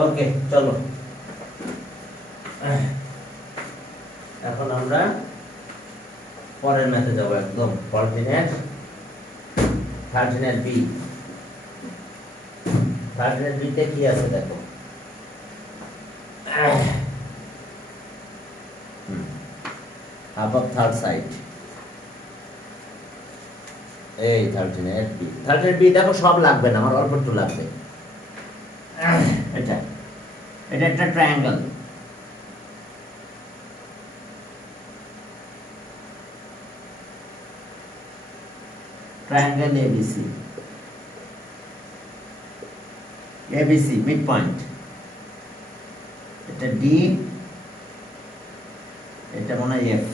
ওকে চলো এখন আমরা পরের ম্যাথে যাব একদম 13 বি 13 বিতে কি আছে দেখো above third side এই 13 বি দেখো সব লাগবে না আমার অল্প একটু লাগবে এটা একটা ট্রায়াঙ্গেল ABC মিড পয়েন্ট এটা D এটা মনে হয় F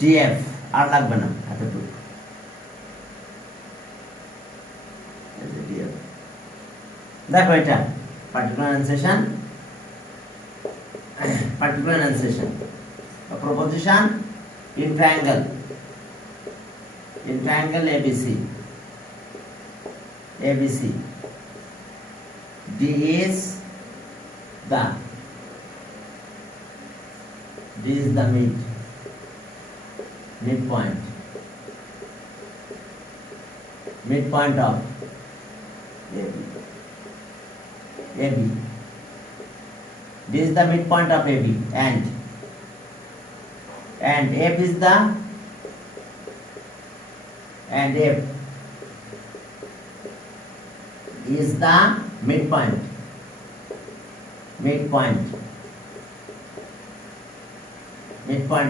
DF আর লাগবে না এতটুকু দেখো এটা particular enunciation a proposition in triangle ABC D is the midpoint of AB. This is the midpoint of AB and F is the midpoint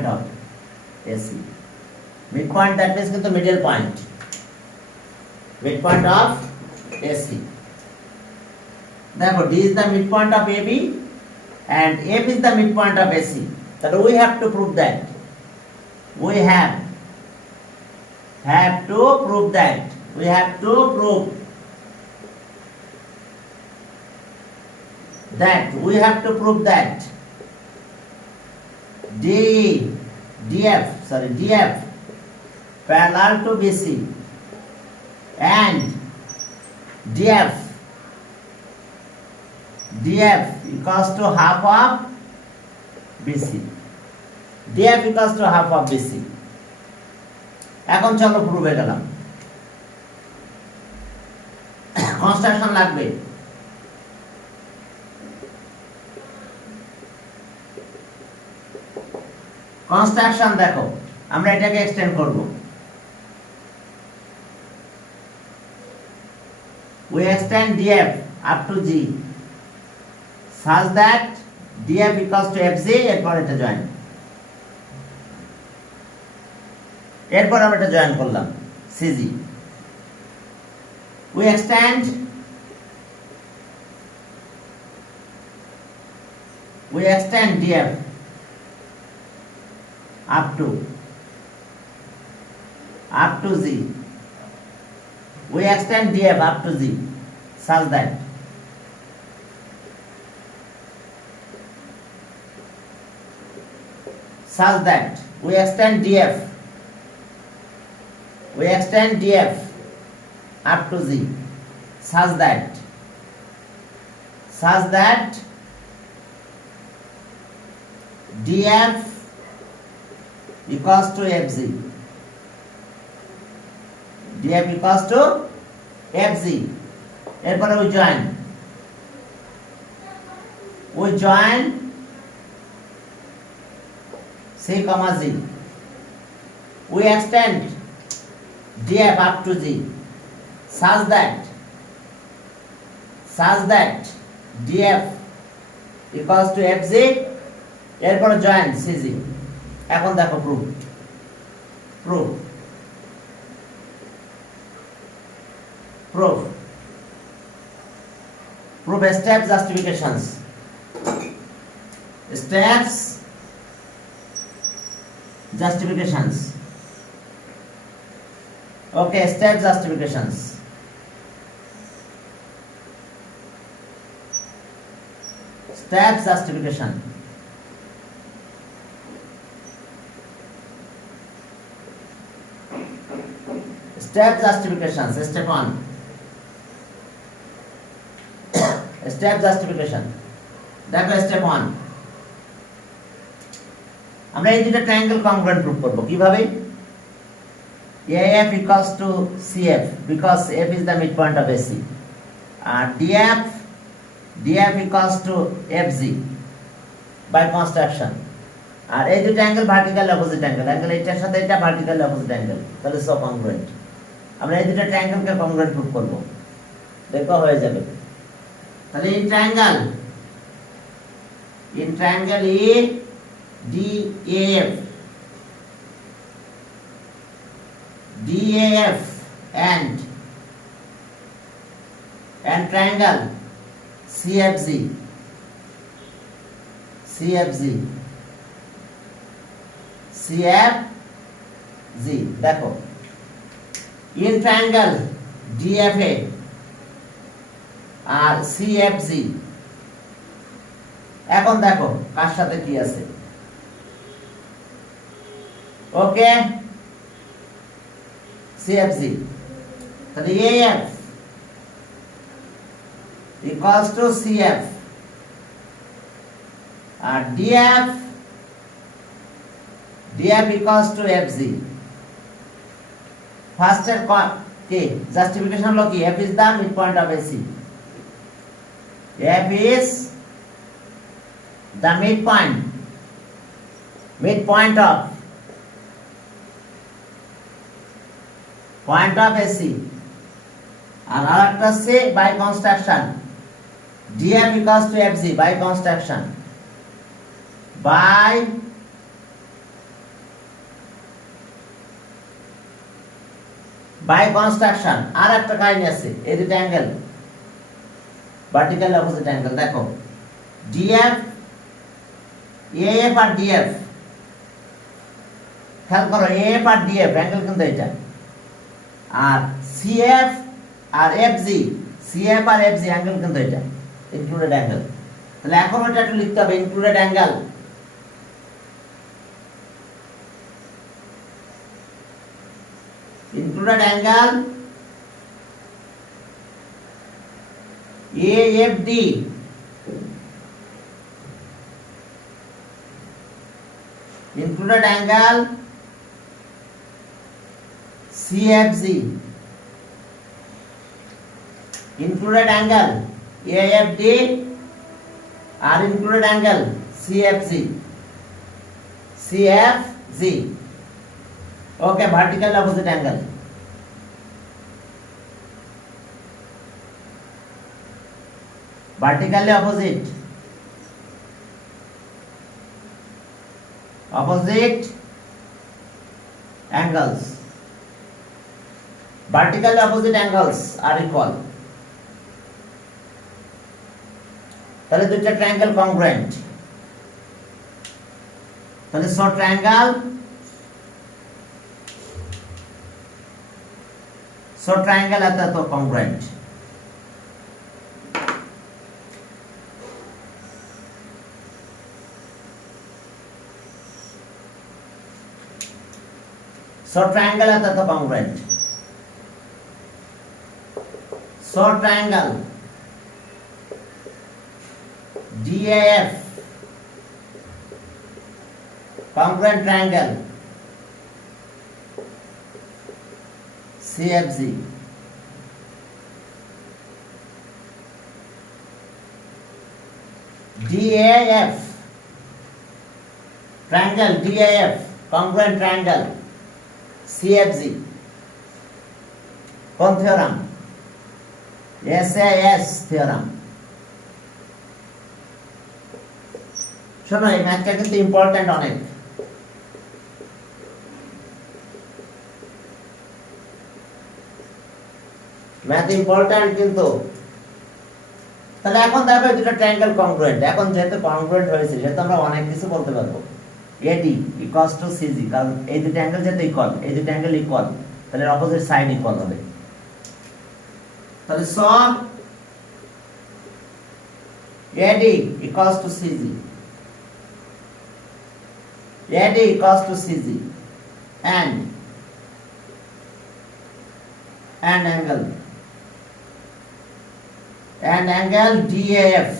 of AC. Midpoint that means the middle point. Midpoint of AC. Therefore, D is the midpoint of AB and F is the midpoint of AC. So we have to prove that. We have to prove that. We have to prove that DF parallel to BC and DF equals to half of BC. DF equals to half of BC. এখন চলো প্রুভে গেলাম কনস্ট্রাকশন লাগবে কনস্ট্রাকশন দেখো আমরা এটাকে এক্সটেন্ড করব we extend DF up to G such that DF equals to FG এরপর এটা জয়েন এরপর আমরা এটা জয়েন করলাম CG we extend DF up to Z. We extend DF up to Z such that we extend DF up to Z such that DF equals to FG. DF equals to FG. এরপরে we join C, Z. We extend DF up to G such that DF equals to FG এরপরে join CG. এখন দেখো proof steps justifications okay step justifications steps justification step justifications step 1 step justification. দেখো স্টেপ 1, আমরা এই দুটো ট্রায়াঙ্গেল কংগ্রুয়েন্ট প্রুফ করব কিভাবে? AF equals to CF because F is the midpoint of AC, and DF equals to FG by construction, আর এই দুটো angle vertical opposite angle, angle এইটার সাথে এটা ভার্টিক্যাল অপোজিট অ্যাঙ্গেল, তাহলে সো কংগ্রুয়েন্ট। আমরা এই দুটো ট্রায়াঙ্গেলকে কংগ্রুয়েন্ট প্রুফ করব, দেখো হয়ে যাবে। তাহলে in triangle DAF and triangle CFG দেখো ইন ট্রায়াঙ্গেল DFA আর CFG, এখন দেখো কার সাথে কি আছে। ওকে, CFG, তাহলে AF equals to CF আর DF equals to FG। First এর কি জাস্টিফিকেশন হলো কি? F is the midpoint of AC, F is the midpoint of AC, আর আরেকটা হচ্ছে by construction DF equals to FG by construction, by construction. আর একটা কাহিনী আছে, এই দুটো অ্যাঙ্গেল ভার্টিক্যাল অপোজিট অ্যাঙ্গেল। দেখো DF, AF আর DF, খেয়াল করো AF আর DF অ্যাঙ্গেল কিন্তু এটা, আর CF আর FG অ্যাঙ্গেল কিন্তু এটা ইনক্লুডেড অ্যাঙ্গেল। তাহলে এখন ওটা একটু লিখতে হবে included angle. included angle AFD included angle CFG included angle AFD are included angle CFG okay, vertical opposite angle, vertically opposite angles, vertically opposite angles are equal। তাহলে দুইটা ট্রায়াঙ্গেল কংগ্রুয়েন্ট, তাহলে so triangle at the congruent। So triangle at the congruent, so triangle DAF congruent triangle CFG DAF triangle DAF congruent triangle CFG কোন theorem? SAS theorem. শোনো এই ম্যাথটা কিন্তু ইম্পর্টেন্ট অনেক, ম্যাথ ইম্পর্টেন্ট কিন্তু। তাহলে এখন দেখো দুটো ট্রায়াঙ্গেল কংগ্রুয়েন্ট, এখন যেহেতু কংগ্রুয়েন্ট হয়েছে সেহেতু আমরা অনেক কিছু বলতে পারবো। AD equals to CG, কারণ এই দুটো অ্যাঙ্গেল যেহেতু ইকুয়াল, এই দুটো অ্যাঙ্গেল ইকুয়াল, তাহলে অপোজিট সাইড ইকুয়াল হবে। তাহলে so AD equals to CG, AD equals to CG and angle and angle DAF.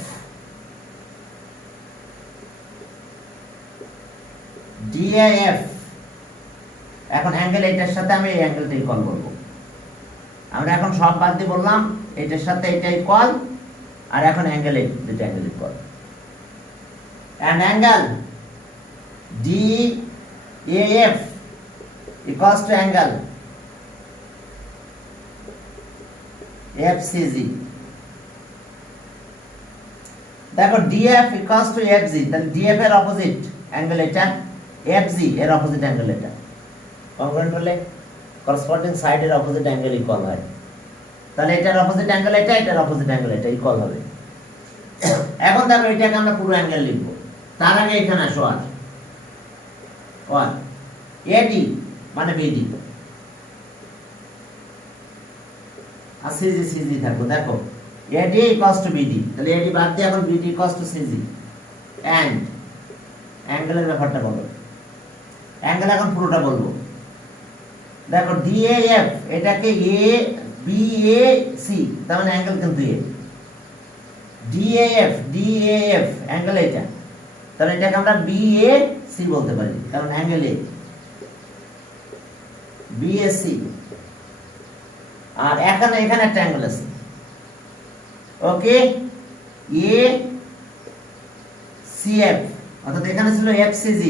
DAF এখন অ্যাঙ্গেল এটার সাথে আমি এই অ্যাঙ্গেলটা ইকুয়াল করব। আমরা এখন সব বাদ দিয়ে বললাম এটার সাথে এটা ইকুয়াল, আর এখন অ্যাঙ্গেল এই দুটো angle equal. and angle DAF equals to angle FCG। দেখো DF equals to FG, তাহলে DF এর অপোজিট অ্যাঙ্গেল এটা, FG এর অপোজিট অ্যাঙ্গেল এটা। কনগ্রুয়েন্ট হলে করসপন্ডিং সাইডের অপোজিট অ্যাঙ্গেল ইকুয়াল হয়, তাহলে এটার অপোজিট অ্যাঙ্গেল এটা, এটার অপোজিট অ্যাঙ্গেল এটা ইকুয়াল হবে। এখন দেখো এটাকে আমরা পুরো অ্যাঙ্গেল লিখব। তার আগে এখানে আসো, আর 1 AD মানে BD আর CG থাকবে। দেখো AD equals to BD, তাহলে AD বাদ দিয়ে এখন BD equals to CG। and অ্যাঙ্গেলের ব্যাপারটা বলো, অ্যাঙ্গেল এখন পুরোটা বলবো। দেখো DAF এটাকে ABAC, তার মানে অ্যাঙ্গেল কিন্তু A। DAF অ্যাঙ্গেল এটা, তাহলে এটাকে আমরা BAC বলতে পারি, কারণ অ্যাঙ্গেল A। BAC, আর এখানে একটা অ্যাঙ্গেল আছে, ওকে, ACF, অর্থাৎ এখানে ছিল FCG,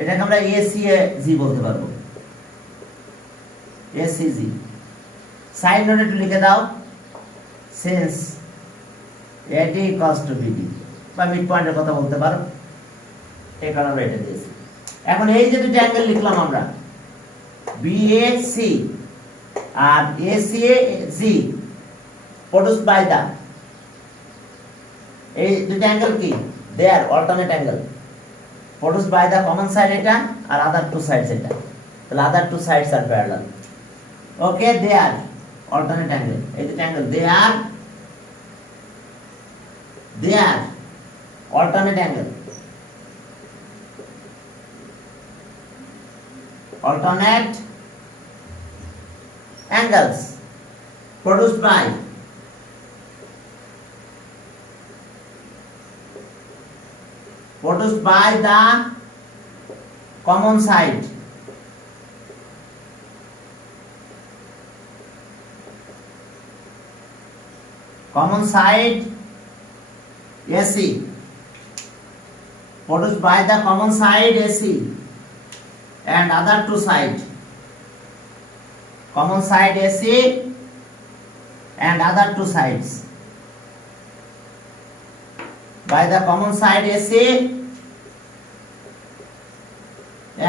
এটাকে আমরা ACG বলতে পারবো, ACG। সাইড নোটে একটু লিখে দাও, since AD equals to BD, বা মিড পয়েন্টের কথা বলতে পারো, এই কারণে আমরা এটা দিয়েছি। এখন এই যে দুটো অ্যাঙ্গেল লিখলাম আমরা, BAC আর ACG produced by the, এই দুটো অ্যাঙ্গেল কি, they are alternate angle produced by the common side এটা আর other two sides এটা, তাহলে other two sides are parallel, okay, they are alternate angle। এই দুটো angle they are alternate angle, alternate angles produced by the common side, AC, produced by the common side AC and other two side, common side AC and other two sides, by the common side AC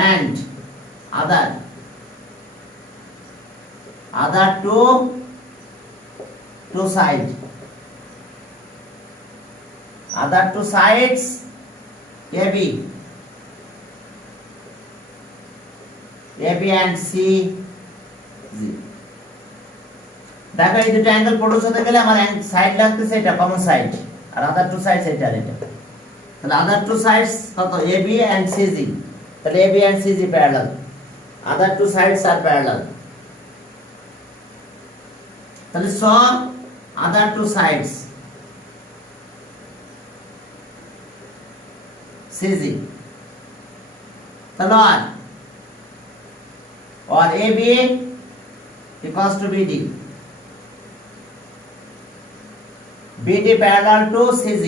and other two sides, other two sides AB and CG। দেখো এই দুটো angle produce হতে গেলে আমার side লাগতেছে এটা common side, আর other two sides এটা আর এটা, তাহলে আদার টু সাইডস কত, AB and CG, তাহলে AB and CG parallel, other two sides আর প্যারালাল, তাহলে so other two sides CG, তাহলে or AB equals to BD, BD parallel to CG,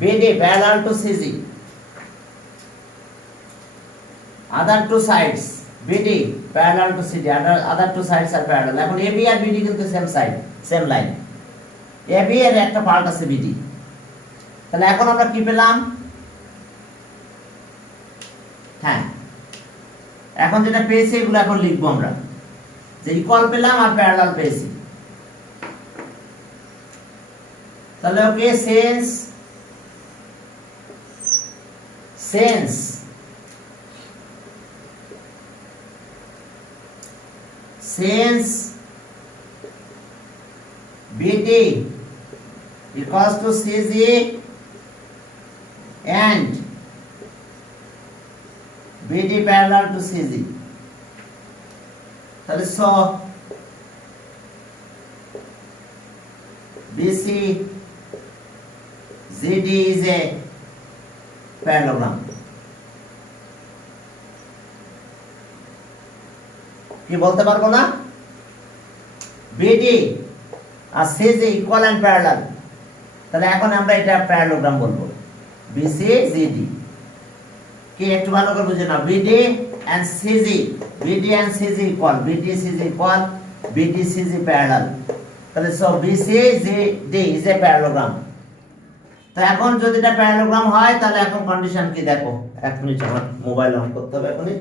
BD parallel to CG, other two sides BD parallel to CG, other two sides are parallel। এখন AB আর BD কিন্তু same side, same line, AB এর একটা পার্ট আছে BD, তাহলে এখন আমরা কি পেলাম, হ্যাঁ এখন যেটা পেয়েছি এগুলো এখন লিখবো আমরা, যে ইকুয়াল পেলাম আর প্যারালাল পেয়েছি, তাহলে ওকে, since BD equals to CG and BD parallel to CG, তাহলে so BC ZD is a parallelogram. কি বলতে পারবো না? BD আর CG ইকুয়াল এন্ড প্যারালাল, তাহলে এখন আমরা এটা প্যারালোগ্রাম বলবো। BC ZD কি একটু ভালো করে বুঝে নাও। BD and CG equal, BD CG equal, BD CG parallel, তাহলে so BC ZD is a parallelogram। তো এখন যদি এটা প্যারালোগ্রাম হয় তাহলে এখন কন্ডিশন কি দেখো। এক মিনিট আমার মোবাইল অন করতে হবে এখনই,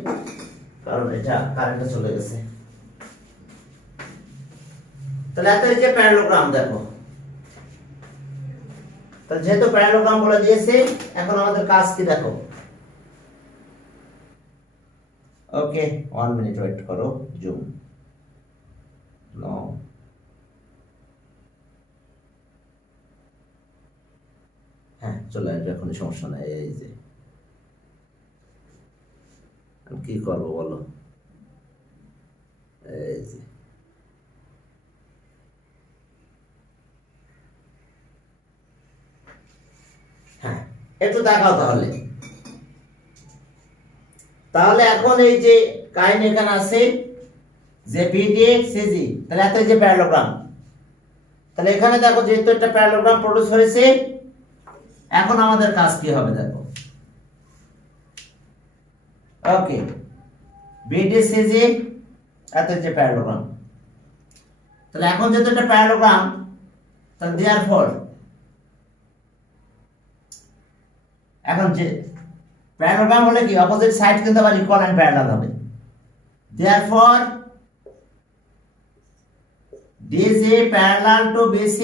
কারণ এটা কারেন্টে চলে গেছে। তাহলে এত এই যে প্যারালোগ্রাম দেখো, তাহলে যেহেতু প্যারালোগ্রাম বলে দিয়েছে, এখন আমাদের কাজ কি দেখো। ওকে 1 মিনিট ওয়েট করো, জুম নো, হ্যাঁ চলে আসবে এখন, সমস্যা নাই। এই যে আমি কি করবো বলো, এই যে হ্যাঁ একটু দেখাও তাহলে। তাহলে এখন এই যে কাহিনী এখানে আছে যে BD CG, তাহলে এত যে প্যারালোগ্রাম, তাহলে এখানে দেখো যেহেতু একটা প্যারালোগ্রাম প্রডিউস হয়েছে, এখন আমাদের কাজ কি হবে দেখো। ওকে BD CG এত যে প্যারালোগ্রাম, তাহলে এখন যেহেতু একটা প্যারালোগ্রাম, তাহলে দেয়ারফর এখন যে প্যারালোগ্রাম হলে কি অপোজিট সাইড কিন্তু আবার ইকুয়াল এন্ড প্যারালাল হবে। Therefore DG parallel to BC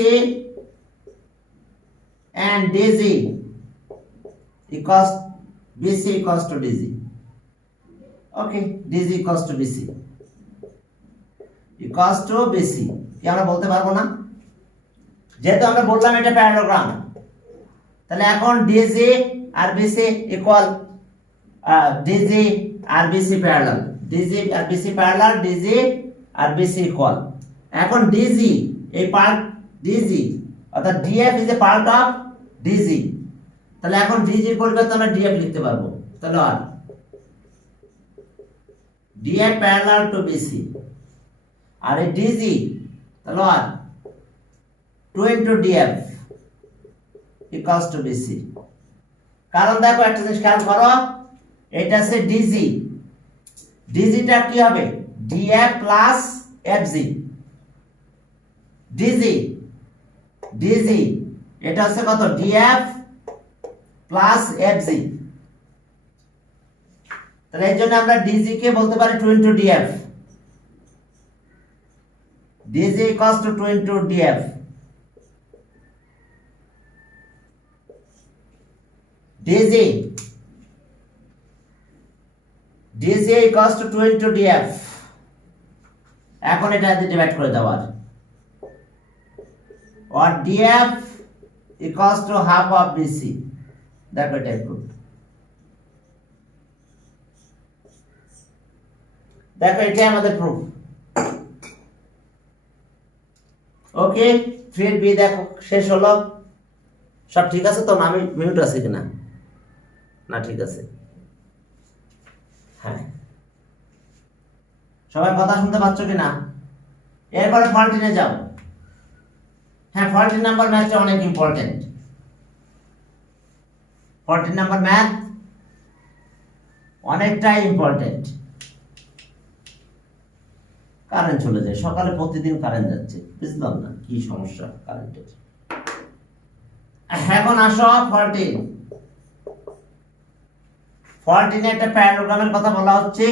and DG equals BC equals to DG. Okay, DG equals to BC equals to BC কি আমরা বলতে পারবো না? যেহেতু আমরা বললাম এটা প্যারালোগ্রাম, তাহলে এখন DG আর BC ইকুয়াল, DG আর BC প্যারালাল, DG আর BC প্যারালাল, DG আর BC ইকুয়াল। এখন DG এই পার্ট DG অর্থাৎ DF is a part of DG, তাহলে এখন DG এর পরিবর্তে আমরা DF লিখতে পারবো। তাহলে আর DF প্যারালাল টু BC আর এই DG, তাহলে আর 2 into DF equals to BC। কারণ দেখো একটা জিনিস খেয়াল করো, এটা আছে DG, DGটা কি হবে DF প্লাস FG, DG এটা হচ্ছে কত DF প্লাস FG, তাহলে এই জন্য আমরা DG কে বলতে পারি 2 into DF, DG equals to 2 into DF, DG equals to 2 into DF। এখন এটা ডিভাইড করে দাও, আর DF equals to half of BC, দেখো এটা একটু দেখো, এটাই আমাদের প্রুফ। ওকে 3B দেখো শেষ হলো, সব ঠিক আছে তো? আমি মিউট আছে কিনা? না ঠিক আছে, হ্যাঁ সবাই কথা শুনতে পাচ্ছ কিনা? এরপরে 14 যাও। হ্যাঁ 14 নাম্বার ম্যাথটা অনেক ইম্পর্টেন্ট। 14 নাম্বার ম্যাথ অনেকটাই ইম্পর্টেন্ট। কারেন্ট চলে যায় সকালে, প্রতিদিন কারেন্ট যাচ্ছে, বুঝলাম না কি সমস্যা কারেন্টের। এখন আসো 14 একটা প্যারালোগ্রামের কথা বলা হচ্ছে।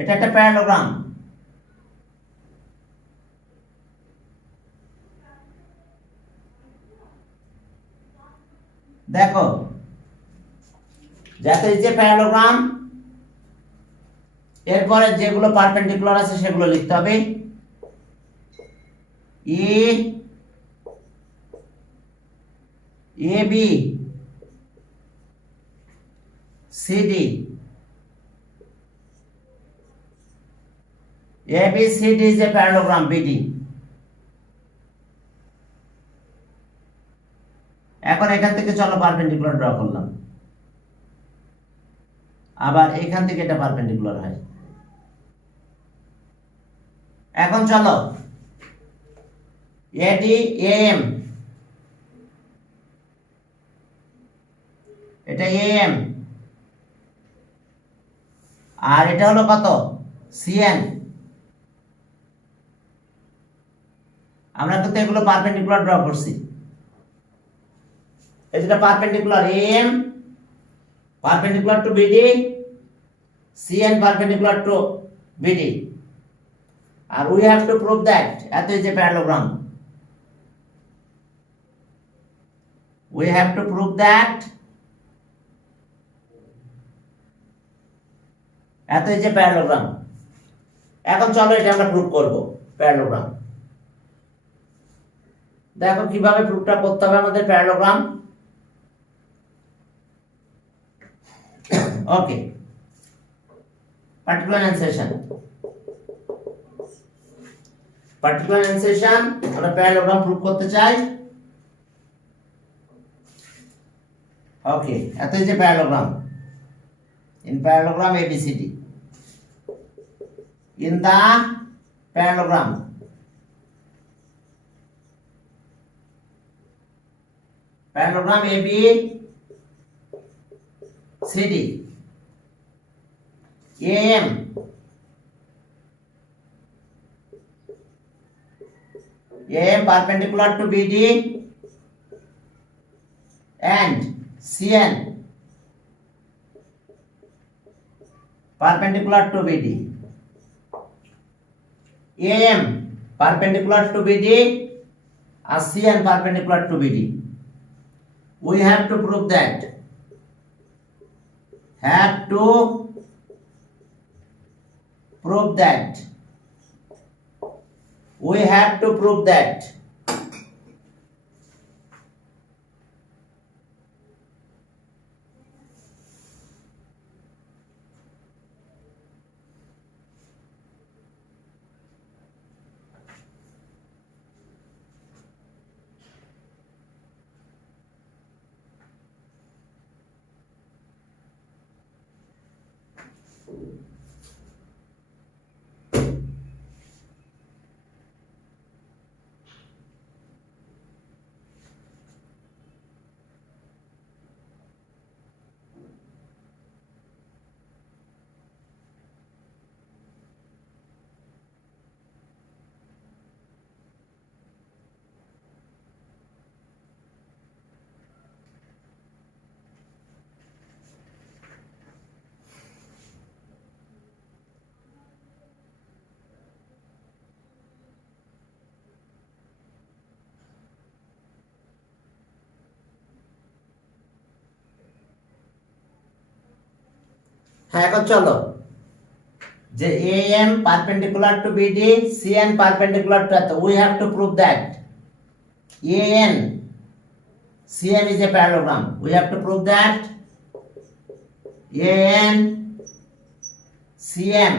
এটা একটা প্যারালোগ্রাম, দেখো যাতে এই যে প্যারালোগ্রাম, এরপরে যেগুলো পারপেন্ডিকুলার আছে সেগুলো লিখতে হবে। A B CD, ABCD is a parallelogram BD. এখন এখান থেকে চলো পারপেন্ডিকুলার ড্র করলাম, আবার এখান থেকে এটা পারপেন্ডিকুলার হয়। এখন চলো AD AM, এটা AM, আর এটা হলো কত CN। আমরা কিন্তু এগুলো পারপেন্ডিকুলার ড্র করছি। এটা perpendicular AM perpendicular to BD, CN perpendicular to BD, and we have to prove that that is a parallelogram. We have to prove that that is a parallelogram. এখন চলো এটা আমরা প্রুভ করব প্যারালোগ্রাম। দেখো কিভাবে প্রুফটা করতে হবে আমাদের প্যারালোগ্রাম। ওকে, পার্টিকুলার এনসেশন আমরা প্যারালোগ্রাম প্রুভ করতে চাই। ওকে, এত এই যে parallelogram, in parallelogram ABCD, in the parallelogram ABCD, AM perpendicular to BD and CN perpendicular to BD. AM perpendicular to BD and CN perpendicular to BD. We have to prove that. We have to prove that. হ্যাঁ, এখন চলো যে AM perpendicular to BD, CN perpendicular to, we have to prove that AN CN is a parallelogram. We have to prove that AN CM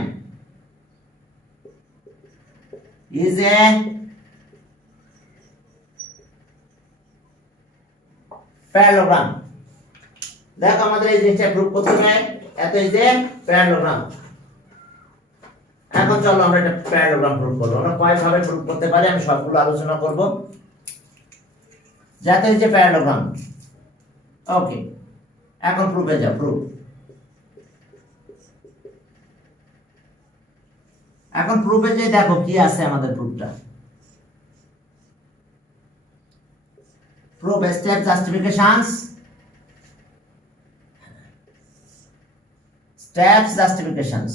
is a parallelogram. দেখো আমাদের এই জিনিসটা প্রুভ করতে হবে, এত এই যে প্যারালোগ্রাম। এখন চলো আমরা এটা প্যারালোগ্রাম প্রুভ করব। আমরা কয়ভাবে প্রুভ করতে পারি আমি সবগুলো আলোচনা করব। যাতে এই যে প্যারালোগ্রাম। ওকে, এখন প্রুফে যাও, প্রুফ। এখন প্রুফে যে দেখো কি আছে আমাদের প্রুফটা। Proof step justifications, steps justifications.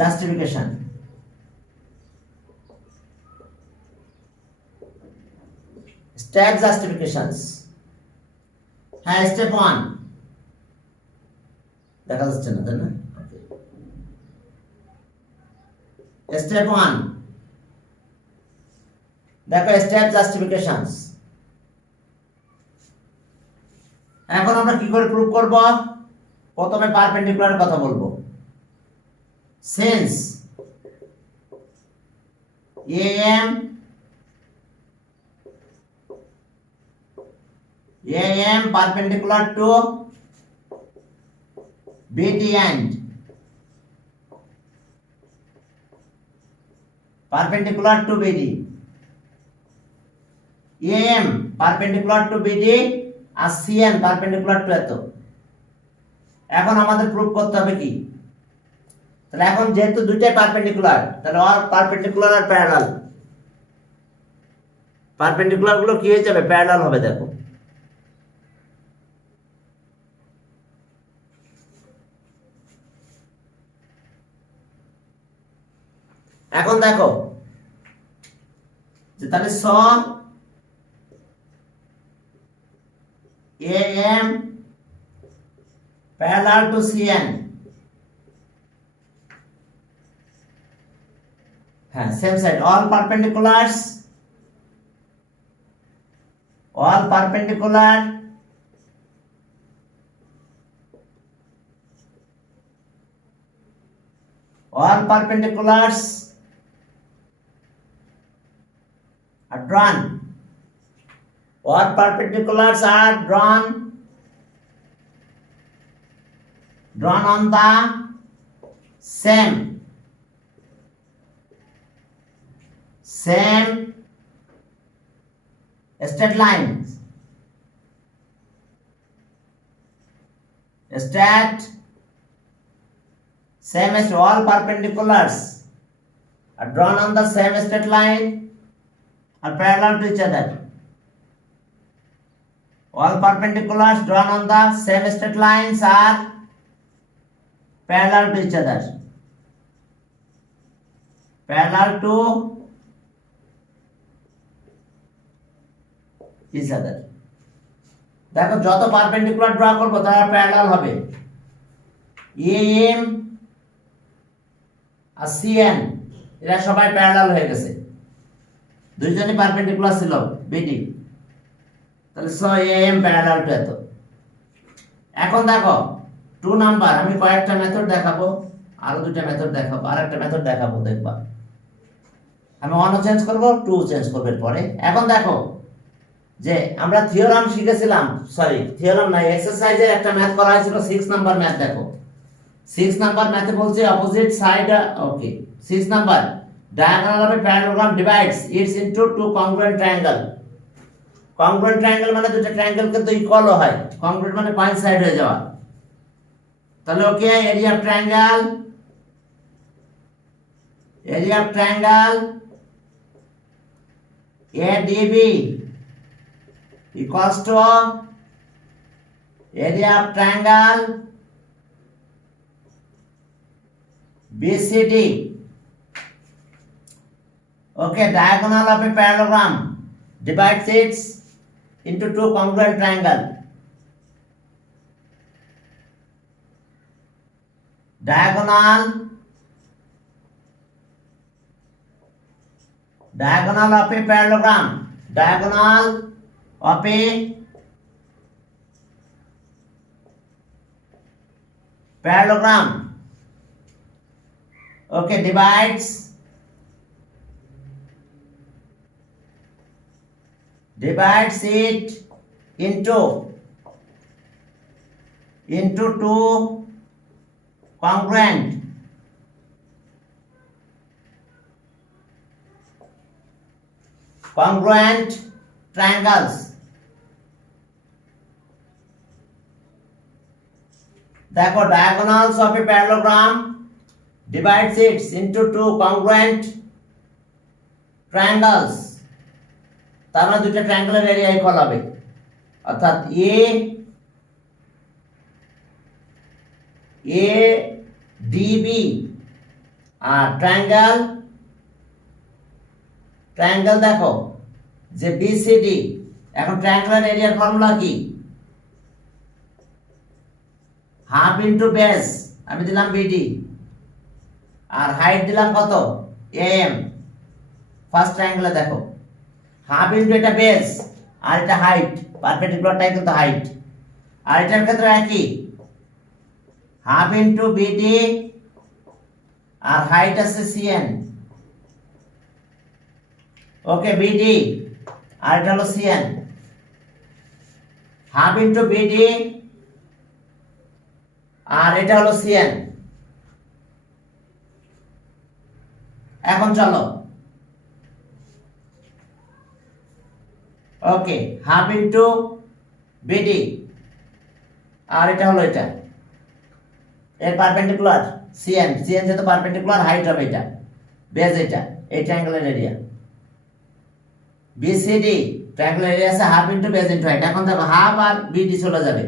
Justification. Step justifications. হ্যাঁ, স্টেপ 1 দেখা যাচ্ছে না, তাই না? স্টেপ 1 দেখো, স্টেপ জাস্টিফিকেশনস। এখন আমরা কি করে প্রুভ করব? প্রথমে পারপেন্ডিকুলারের কথা বলবো। Since AM perpendicular to BD and perpendicular to BD, AM perpendicular to BD আর CN perpendicular to এত। এখন আমাদের প্রুভ করতে হবে কি? তাহলে এখন যেহেতু দুইটাই পারপেন্ডিকুলার, তাহলে আর পারপেন্ডিকুলার আর প্যারালাল, পারপেন্ডিকুলার গুলো কি হয়ে যাবে? প্যারালাল হবে। দেখো এখন দেখো যে তাহলে স AM parallel to CN, হ্যাঁ same side, all perpendicular all perpendicular are drawn, all perpendiculars are drawn on the same straight lines, same as all perpendiculars are drawn on the same straight line, are parallel to each other. All perpendiculars drawn on the same straight lines are parallel to each other. Parallel to each other. দেখো যত perpendicular draw করব তারা প্যারালাল হবে। AM আর CN এরা সবাই প্যারালাল হয়ে গেছে, দুইজনই পারপেন্ডিকুলার ছিল BD, তাহলে সো AM প্যারালাল টু এত। এখন দেখো 2 নাম্বার, আমি কয়েকটা মেথড দেখাবো, আরো দুটো মেথড দেখাবো, আরেকটা মেথড দেখাবো, দেখবা আমি 1 চেঞ্জ করব, 2 চেঞ্জ করব পরে। এখন দেখো যে আমরা থিওরাম শিখেছিলাম, সরি থিওরাম না, এক্সারসাইজের একটা ম্যাথ করা হয়েছিল 6 নাম্বার ম্যাথ। দেখো 6 নাম্বার ম্যাথে বলছে opposite side, okay 6 number, diagonal of a parallelogram divides it into two congruent triangle. Congruent triangle মানে দুটো ট্রায়াঙ্গেল কিন্তু ইকুয়াল হয়, congruent মানে কোইন্সাইড হয়ে যাওয়া। তাহলে okay, area of triangle ADB equals to area of triangle BCD. Okay, diagonal of a parallelogram divides it into two congruent triangle. Diagonal of a parallelogram, diagonal of a parallelogram, okay, divides it into two congruent triangles. দেখো diagonals of a parallelogram divides it into two congruent triangles, তার মানে দুটো ট্রায়াঙ্গেলের area equal হবে, অর্থাৎ ADB আর ট্রায়াঙ্গেল দেখো যে BCD। এখন ট্রায়াঙ্গেলের এরিয়ার ফর্মুলা কি? হাফ ইনটু বেস, আমি দিলাম BD, আর হাইট দিলাম কত? AM। ফার্স্ট ট্রায়াঙ্গেলে দেখো হাফ ইনটু এটা বেস আর এটা হাইট, পারপেন্ডিকুলারটাই কিন্তু হাইট, আর এটার ক্ষেত্রে একই, হাফ ইন্টু বিডি আর হাইট আছে সিএন। ওকে, বিডি আর এটা হলো সিএন, হাফ ইন্টু বিডি আর এটা হলো সিএন। এখন চলো, ওকে, হাফ ইন্টু বিডি আর এটা হলো এটা এর পারপেন্ডিকুলার সিএন, সিএন যেহেতু পারপেন্ডিকুলার, হাইট হবে এটা, বেজ এটা, এই ট্রায়াঙ্গেলের এরিয়া বিসিডি, ট্রায়াঙ্গেলের এরিয়া আছে half into base into height. এখন দেখো হাফ আর বিডি চলে যাবে,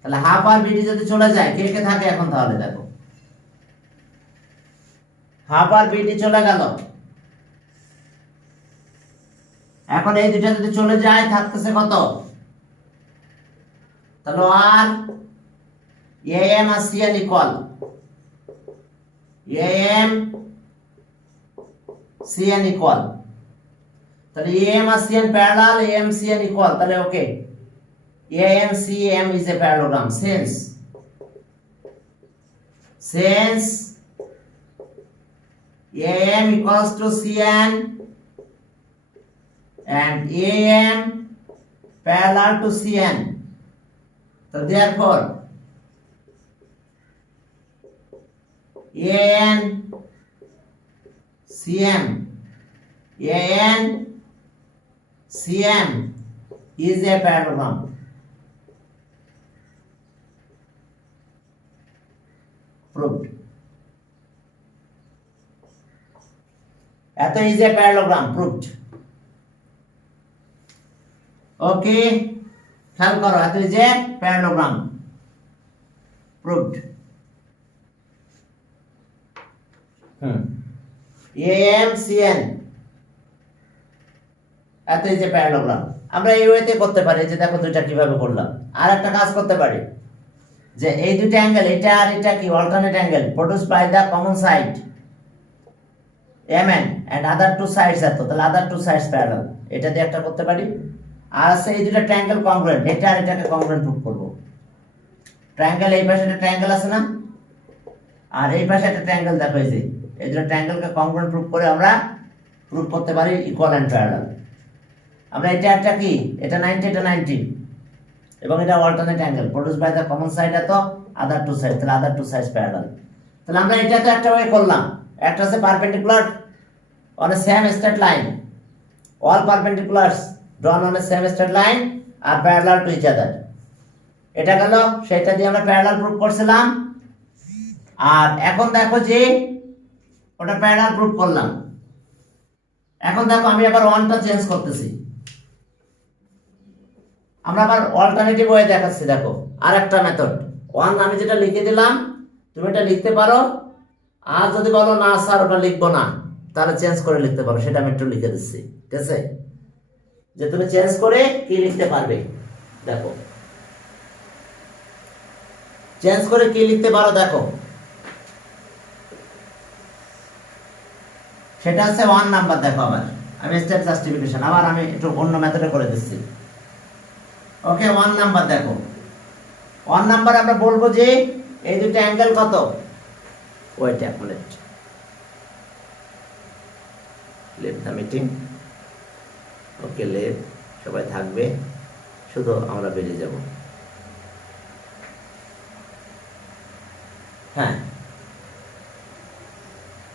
তাহলে হাফ আর বিডি যদি চলে যায় কে কে থাকে এখন? তাহলে দেখো হাফ আর বিডি চলে গেল, এখন এই দুইটা যদি চলে যায় থাকতেছে কত? তাহলে আর এএম আর CN equal, AM CN equal, তাহলে এএম আর CN parallel, AM CN equal, তাহলে okay, AM CM is a parallelogram since AM equals to CN and AM parallel to CN. So therefore AN CM is a parallelogram. Proved. That is a parallelogram proved. Okay, খেয়াল করো, that is a parallelogram proved. AMCN, that is a parallelogram. আমরা এই ওয়েতে করতে পারি, যে দেখো দুইটা কিভাবে করলাম। আর একটা কাজ করতে পারি, যে এই দুটো অ্যাঙ্গেল, এটা আর এটা কি alternate angle produced by the common side MN and other two sides এত, তাহলে other two sides parallel, এটা দিয়ে একটা করতে পারি। আর আছে এই দুটো ট্রায়াঙ্গেল কংগ্রুয়েন্ট, এটা আর এটাকে কংগ্রুয়েন্ট প্রুফ করব। ট্রায়াঙ্গেল এই পাশে একটা ট্রায়াঙ্গেল আছে না, আর এই পাশে একটা ট্রায়াঙ্গেল দেখো, এই যে এই দুটো ট্রায়াঙ্গেলকে কংগ্রুয়েন্ট প্রুফ করে আমরা প্রুফ করতে পারি ইকুয়াল এন্ড প্যারালাল। আমরা এটা একটা কি, এটা 90, এটা 90, এবং এটা alternate angle produced by the common side এত, আদার টু সাইড, তাহলে আদার টু সাইডস প্যারালাল। তাহলে আমরা এটা তো একটা ওয়ে করলাম, একটা আছে perpendicular on a same straight line, all perpendiculars drawn on a same straight line are parallel to each other, এটা গেল, সেটা দিয়ে আমরা প্যারালাল প্রুফ করছিলাম। আর এখন দেখো যে ওটা প্যারালাল প্রুফ করলাম, এখন দেখো আমি আবার ওয়ানটা চেঞ্জ করতেছি, আমরা আবার অল্টারনেটিভ ওয়ে দেখাচ্ছি। দেখো আরেকটা মেথড, ওয়ান আমি যেটা লিখে দিলাম তুমি এটা লিখতে পারো, আর যদি বলো না স্যার ওটা লিখবো না, তাহলে চেঞ্জ করে লিখতে পারো, সেটা আমি একটু লিখে দিচ্ছি। ঠিক আছে, যে তুমি চেঞ্জ করে কি লিখতে পারবে, দেখো চেঞ্জ করে কি লিখতে পারো, দেখো সেটা হচ্ছে 1 নাম্বার। দেখো আবার আমি স্টেপ জাস্টিফিকেশন আবার আমি একটু অন্য মেথডে করে দিচ্ছি। ওকে, 1 নাম্বার দেখো, 1 নাম্বার আমরা বলবো যে এই দুটো অ্যাঙ্গেল কত, ওয়েট এক মিনিট, leave the meeting. Okay, leave, সবাই থাকবে, শুধু আমরা বেরিয়ে যাব। হ্যাঁ,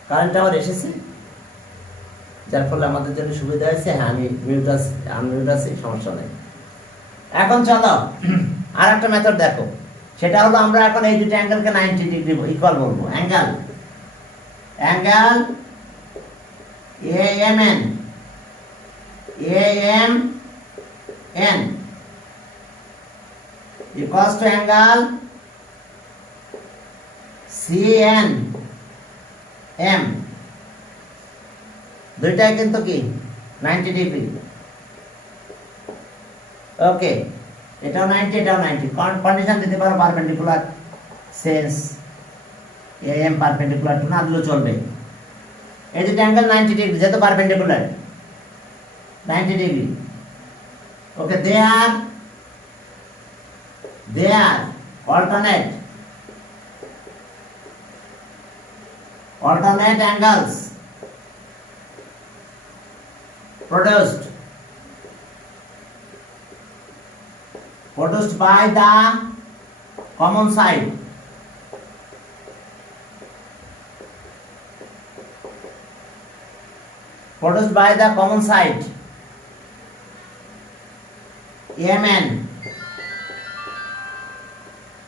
কারেন্ট আবার এসেছে, যার ফলে আমাদের জন্য সুবিধা হয়েছে। হ্যাঁ, আমি মিউট আছি, সমস্যা নেই। এখন চলো আর একটা মেথড দেখো, সেটা হলো আমরা এখন এই দুটো অ্যাঙ্গেলকে 90 ডিগ্রি ইকুয়াল বলবো। Angle AMN equals to angle CNM, দুইটাই কিন্তু কি 90 ডিগ্রি। ওকে, এটাও 90, এটাও 90, কন্ডিশন দিতে পারো পারপেন্ডিকুলার, সেন্স AM পারপেন্ডিকুলার না দিলেও চলবে। এই দুটো অ্যাঙ্গেল 90 ডিগ্রি, যেহেতু পারপেন্ডিকুলার 90 ডিগ্রি। ওকে, they are they are alternate angles produced by the common side MN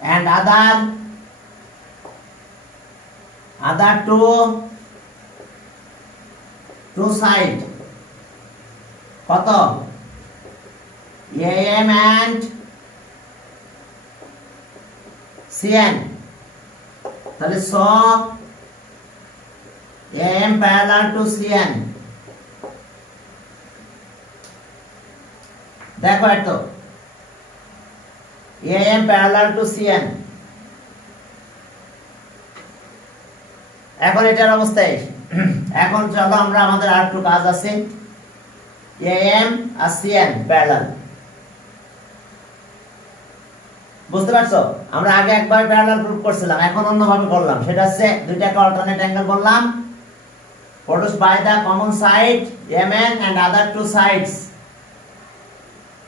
and other two side কত AM and CN তাহলে so AM parallel to CN দেখো এত AM parallel to CN এখন এটার অবস্থায় এখন চলো আমরা আমাদের আর একটু কাজ আছে AM আর CN প্যারালাল বুঝতে পারছো আমরা আগে একবার প্যারালাল প্রুফ করছিলাম এখন অন্যভাবে করলাম সেটা হচ্ছে দুইটাকে অল্টারনেট অ্যাঙ্গেল বললাম produced by the common side MN and other two sides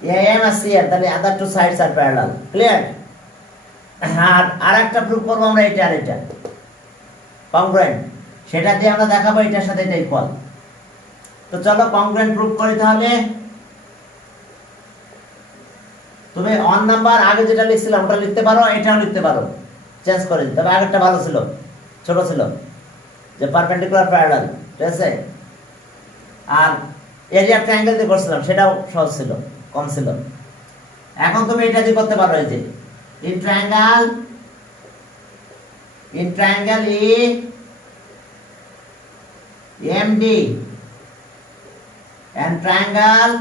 AM আর CN তাহলে other two sides are parallel clear আর আরেকটা প্রুফ করব আমরা এটা আর এটা কংগ্রুয়েন্ট সেটা দিয়ে আমরা দেখাবো এটার সাথে এটা ইকুয়াল তো চলো কংগ্রুয়েন্ট প্রুফ করি তাহলে তুমি অন নাম্বার আগে যেটা লিখছিলাম ওটা লিখতে পারো এটাও লিখতে পারো চেঞ্জ করে তবে আগেরটা ভালো ছিল ছোট ছিল যে পারপেন্ডিকুলার প্যারালাল ঠিক আছে আর এরিয়া ট্রায়াঙ্গেল দিয়ে করছিলাম সেটাও সহজ ছিল কম ছিল এখন তুমি এটা দিয়ে করতে পারো এই যে in triangle EMD and triangle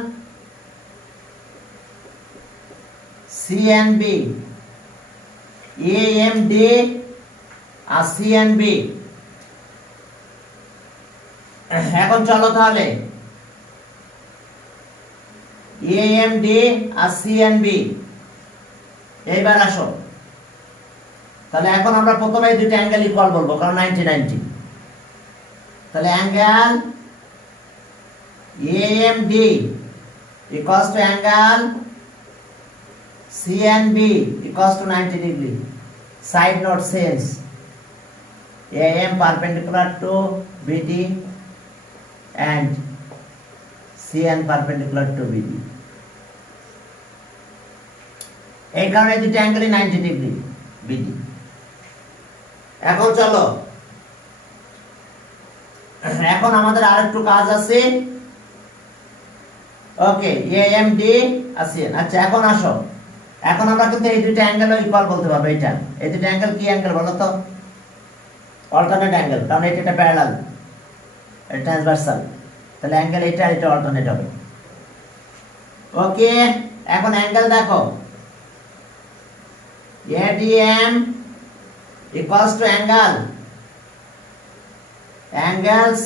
CNB AMD আর CNB এখন চলো তাহলে AMD আর CNB এইবার আসো তাহলে এখন আমরা প্রথমে এই দুটো অ্যাঙ্গেল ইকুয়াল বলবো কারণ 90 তাহলে angle AMD equals to angle CNB equals to 90 degree side note says AM perpendicular to BD and CN perpendicular to BD এই কারণে দুটো অ্যাঙ্গেলই 90 ডিগ্রি BD এখন চলো এখন আমাদের আরেকটু কাজ আছে ওকে AMD আর CN আচ্ছা এখন আসো এখন আমরা কিন্তু এই দুটো অ্যাঙ্গেল ইকুয়াল বলতে পারবো এটা এই দুটো অ্যাঙ্গেল কি অ্যাঙ্গেল বলো তো অল্টারনেট অ্যাঙ্গেল কারণ এটা প্যারালাল এটা ট্রান্সভার্সাল তাহলে অ্যাঙ্গেল এটা আর এটা অল্টারনেট হবে ওকে এখন অ্যাঙ্গেল দেখো ADM equals to angle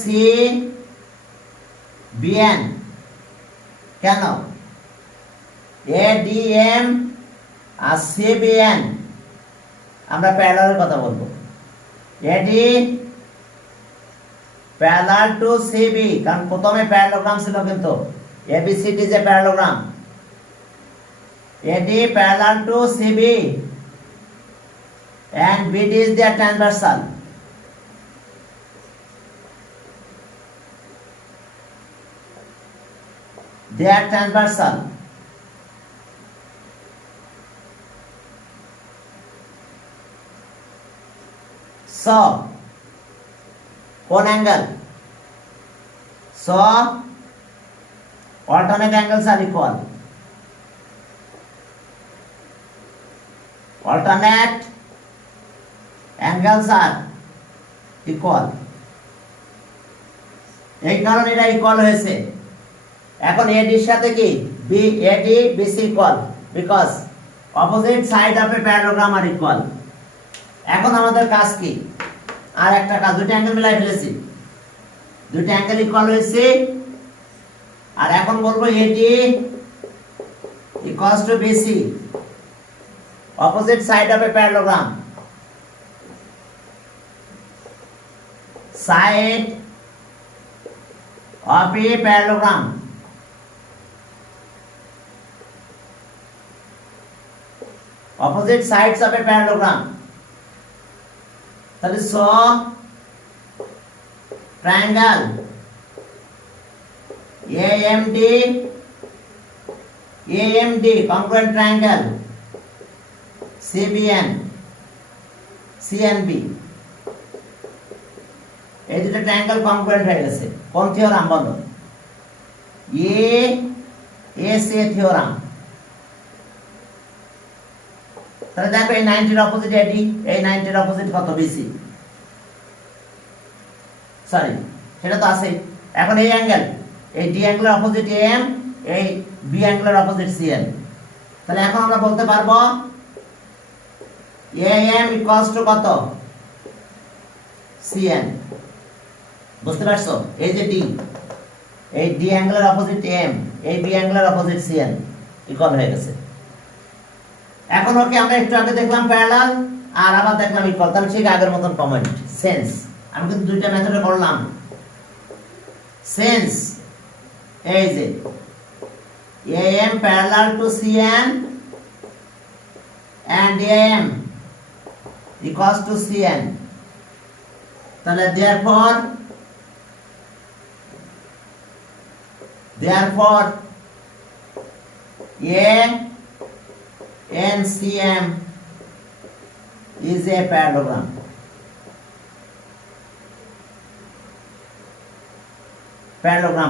CBN কেন ADM আর CBN আমরা প্যারালালের কথা বলবো AD প্যারালাল টু CB কারণ প্রথমে প্যারালোগ্রাম ছিল কিন্তু ABCD যে parallelogram AD parallel to CB and BD is their transversal so one angle so alternate angles are equal alternate angles are equal এই কারণে এটা ইকুয়াল হয়েছে এখন AD এর সাথে কি AD BC equal because opposite side of a parallelogram আর equal এখন আমাদের কাজ কি আর একটা কাজ দুটো অ্যাঙ্গেল মিলাই ফেলেছি দুটো অ্যাঙ্গেল ইকুয়াল হয়েছে আর এখন বলবো AD equals to BC opposite side of a parallelogram, side of a parallelogram, opposite sides of a parallelogram, that is so triangle AMD congruent triangle CBN CNB এই দুটো ট্রায়াঙ্গেল কনগ্রুয়েন্ট হয়ে গেছে কোন থিওরাম বলো AESA theorem তাহলে দেখো এই 90 এর অপোজিট এডি এই 90 এর অপোজিট কত বিসি সরি সেটা তো আছে এখন এই অ্যাঙ্গেল এই ডি অ্যাঙ্গেলের অপোজিট এম এই বি অ্যাঙ্গেলের অপোজিট সিএন তাহলে এখন আমরা বলতে পারবো এএম ইকুয়ালস টু কত সিএন বুঝতে পারছো এই যে ডি এই ডি অ্যাঙ্গেলের অপোজিট এম এই বি অ্যাঙ্গেলের অপোজিট সিএন ইকুয়াল হয়ে গেছে এখন ওকে আমরা একটু আগে দেখলাম প্যারালাল আর আবার দেখলাম ইকুয়াল তাহলে ঠিক আগের মতন কমেন্ট সেন্স আমি কিন্তু দুইটা মেথডে করলাম সেন্স এই যে AM parallel to CN and AM equals to CN তাহলে therefore ANCM is a parallelogram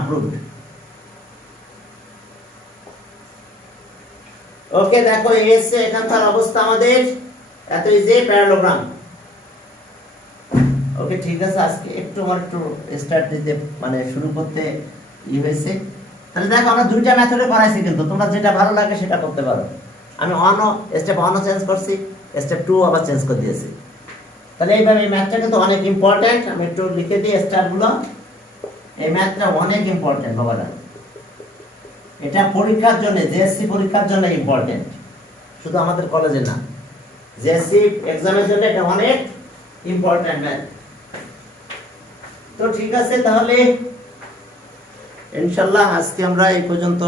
proved ওকে দেখো এসে এখানকার অবস্থা আমাদের এত ইজি প্যারালোগ্রাম ওকে ঠিক আছে আজকে একটু স্টার্ট দিতে মানে শুরু করতে হয়েছে তাহলে দেখো আমরা দুইটা মেথডে করাইছি কিন্তু তোমরা যেটা ভালো লাগে সেটা করতে পারো আমি স্টেপ 1 চেঞ্জ করছি স্টেপ 2 আবার চেঞ্জ করে দিয়েছি তাহলে এইভাবে এই ম্যাথটা কিন্তু অনেক ইম্পর্টেন্ট আমি একটু লিখে দিই স্টারগুলো এই ম্যাথটা অনেক ইম্পর্টেন্ট বাবারা এটা পরীক্ষার জন্য জেএসসি পরীক্ষার জন্য ইম্পর্টেন্ট শুধু আমাদের কলেজে না জেএসসি এক্সামের জন্য এটা অনেক ইম্পর্টেন্ট ম্যাথ তো ঠিক আছে তাহলে ইনশাআল্লাহ আজকে আমরা এই পর্যন্ত